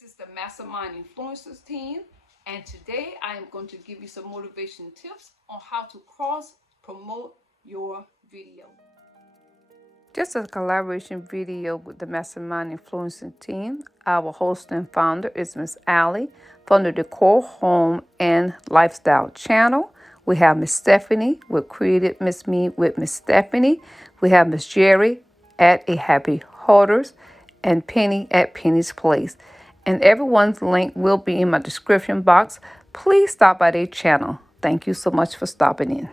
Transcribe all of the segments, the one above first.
This is the Mastermind Influences Team, and today I am going to give you some motivation tips on how to cross-promote your video. This is a collaboration video with the Mastermind Influencing Team. Our host and founder is Miss Allie from the Decor Home and Lifestyle channel. We have Miss Stephanie with Created Miss Me with Miss Stephanie. We have Miss Geri at A Happy Hoarders and Penny at Penny's Place. And everyone's link will be in my description box. Please stop by their channel. Thank you so much for stopping in.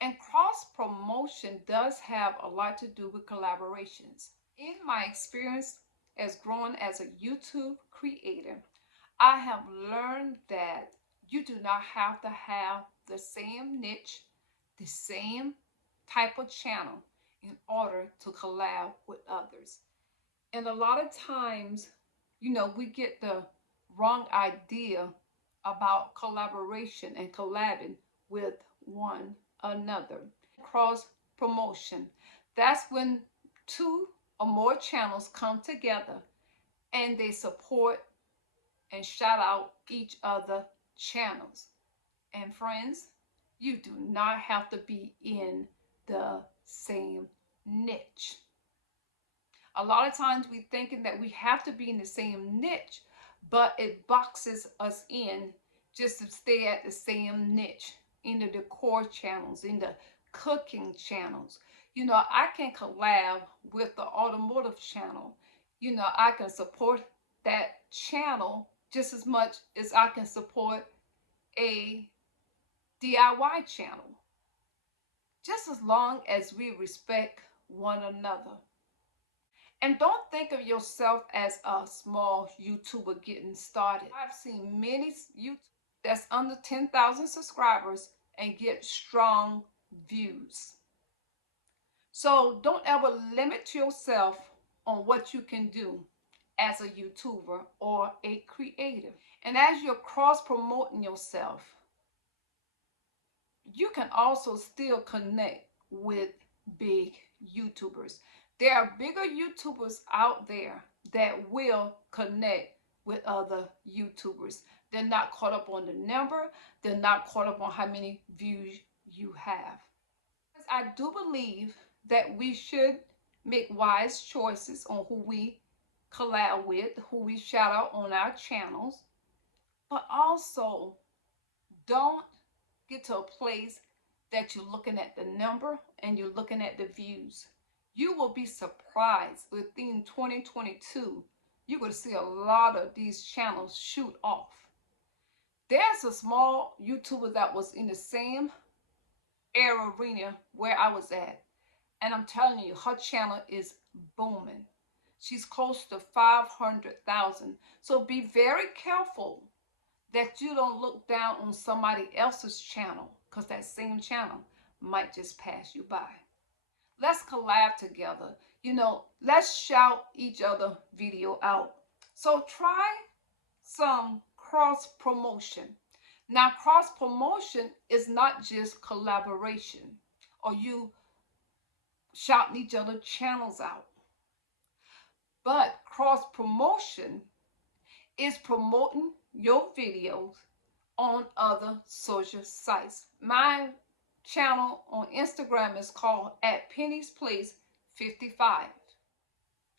And cross-promotion does have a lot to do with collaborations. In my experience as growing as a YouTube creator, I have learned that you do not have to have the same niche, the same type of channel in order to collab with others. And a lot of times, we get the wrong idea about collaboration and collabing with one another. Cross promotion. That's when two or more channels come together and they support and shout out each other channels. And friends, you do not have to be in the same niche. A lot of times we're thinking that we have to be in the same niche, but it boxes us in just to stay at the same niche in the decor channels, in the cooking channels. I can collab with the automotive channel. I can support that channel just as much as I can support a DIY channel, just as long as we respect one another. And don't think of yourself as a small YouTuber getting started. I've seen many YouTubers that's under 10,000 subscribers and get strong views. So don't ever limit yourself on what you can do as a YouTuber or a creator. And as you're cross-promoting yourself, you can also still connect with big YouTubers. There are bigger YouTubers out there that will connect with other YouTubers. They're not caught up on the number. They're not caught up on how many views you have. I do believe that we should make wise choices on who we collab with, who we shout out on our channels, but also don't get to a place that you're looking at the number and you're looking at the views. You will be surprised within 2022, you're going to see a lot of these channels shoot off. There's a small YouTuber that was in the same arena where I was at, and I'm telling you, her channel is booming. She's close to 500,000. So be very careful that you don't look down on somebody else's channel, because that same channel might just pass you by. Let's collab together. Let's shout each other video out. So try some cross promotion. Now, cross promotion is not just collaboration or you shouting each other channels out, but cross promotion is promoting your videos on other social sites. My channel on Instagram is called at Penny's Place 55.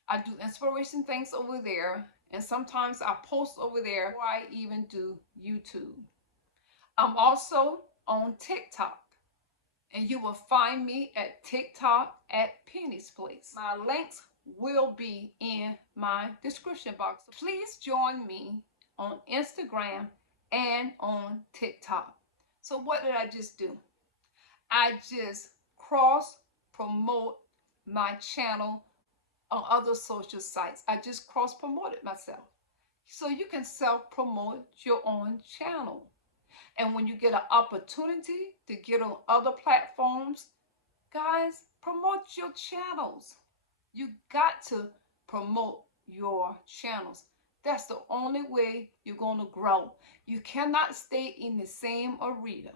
I do inspiration things over there, and sometimes I post over there before I even do YouTube. I'm also on TikTok, and you will find me at TikTok at Penny's Place. My links will be in my description box. Please join me on Instagram and on TikTok. So what did I just do? I just cross promote my channel on other social sites. I just cross promoted myself. So you can self promote your own channel. And when you get an opportunity to get on other platforms, guys, promote your channels. You got to promote your channels. That's the only way you're going to grow. You cannot stay in the same arena.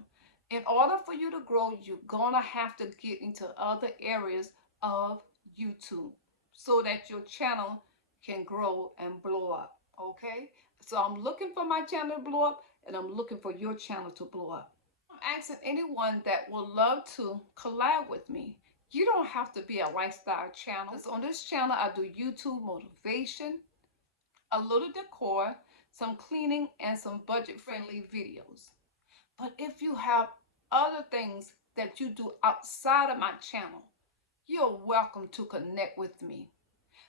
In order for you to grow, you're going to have to get into other areas of YouTube so that your channel can grow and blow up. Okay, so I'm looking for my channel to blow up, and I'm looking for your channel to blow up. I'm asking anyone that would love to collab with me. You don't have to be a lifestyle channel. Because on this channel, I do YouTube motivation, a little decor, some cleaning, and some budget-friendly videos. But if you have other things that you do outside of my channel, you're welcome to connect with me.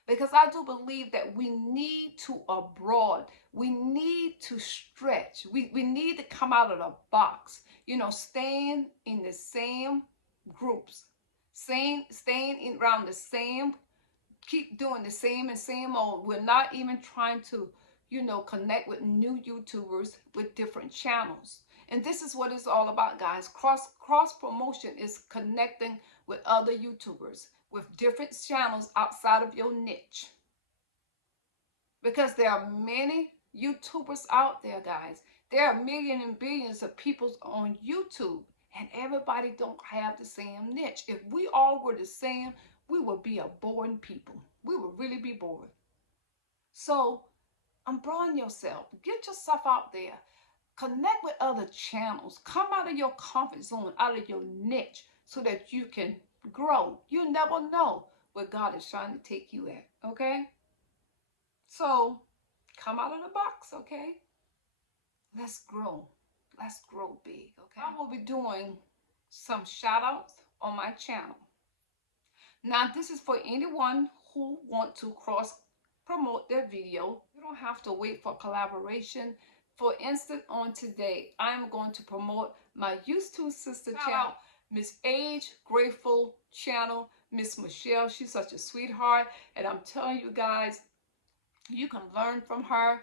Because I do believe that we need to abroad. We need to stretch. We need to come out of the box. You know, staying in the same groups, staying around the same, keep doing the same and same old. We're not even trying to, you know, connect with new YouTubers with different channels. And this is what it's all about, guys. Cross promotion is connecting with other YouTubers with different channels outside of your niche. Because there are many YouTubers out there, guys. There are millions and billions of people on YouTube, and everybody don't have the same niche. If we all were the same, we would be a boring people. We would really be bored. So broaden yourself. Get yourself out there. Connect with other channels. Come out of your comfort zone, out of your niche, so that you can grow. You never know where God is trying to take you at, okay? So come out of the box, okay? Let's grow. Let's grow big, okay? I will be doing some shout outs on my channel. Now, this is for anyone who want to cross promote their video. You don't have to wait for collaboration. For instance, on today, I'm going to promote my YouTube sister channel, Miss Grateful channel, Miss Michelle. She's such a sweetheart, and I'm telling you guys, you can learn from her.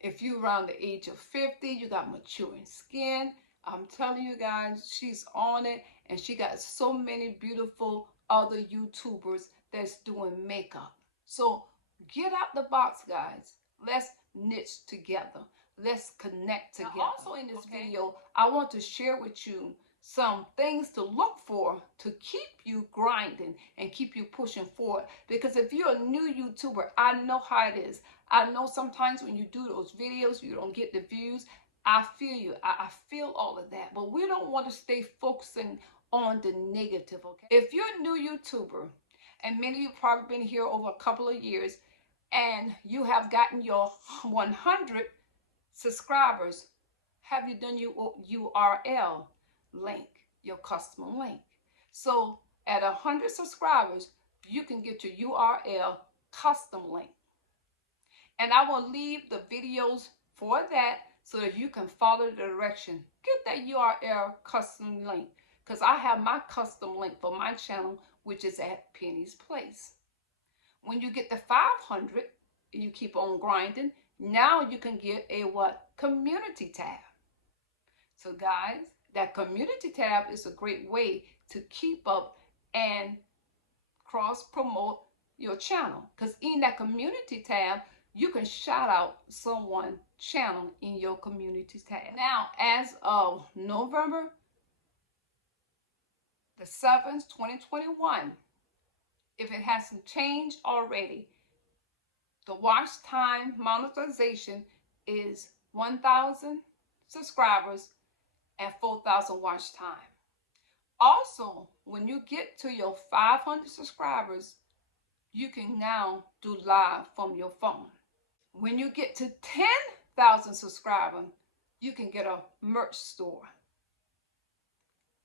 If you're around the age of 50, you got maturing skin. I'm telling you guys, she's on it, and she got so many beautiful other YouTubers that's doing makeup. So get out the box, guys. Let's niche together. Let's connect together. Now, also in this video, I want to share with you some things to look for to keep you grinding and keep you pushing forward. Because if you're a new YouTuber, I know how it is. I know sometimes when you do those videos, you don't get the views. I feel you. I feel all of that. But we don't want to stay focusing on the negative, okay? If you're a new YouTuber, and many of you probably been here over a couple of years, and you have gotten your 100 subscribers, have you done your URL link, your custom link? So at 100 subscribers, you can get your URL custom link. And I will leave the videos for that so that you can follow the direction. Get that URL custom link, because I have my custom link for my channel, which is at Penny's Place. When you get to 500, and you keep on grinding, now you can get a what? Community tab. So guys, that community tab is a great way to keep up and cross promote your channel, because in that community tab, you can shout out someone's channel in your community tab. Now, as of November the 7th, 2021, if it hasn't changed already, the watch time monetization is 1,000 subscribers and 4,000 watch time. Also, when you get to your 500 subscribers, you can now do live from your phone. When you get to 10,000 subscribers, you can get a merch store.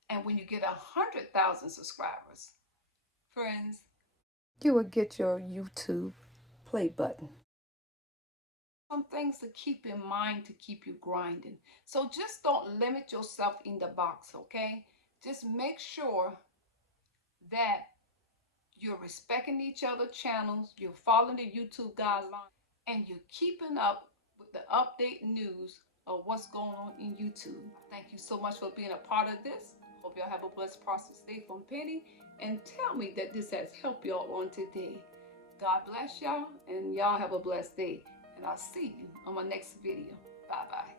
And when you get 100,000 subscribers, friends, you will get your YouTube play button. Some things to keep in mind to keep you grinding. So just don't limit yourself in the box, okay? Just make sure that you're respecting each other's channels, you're following the YouTube guidelines, and you're keeping up with the update news of what's going on in YouTube. Thank you so much for being a part of this. Hope y'all have a blessed, prosperous day from Penny. And tell me that this has helped y'all on today. God bless y'all, and y'all have a blessed day. And I'll see you on my next video. Bye-bye.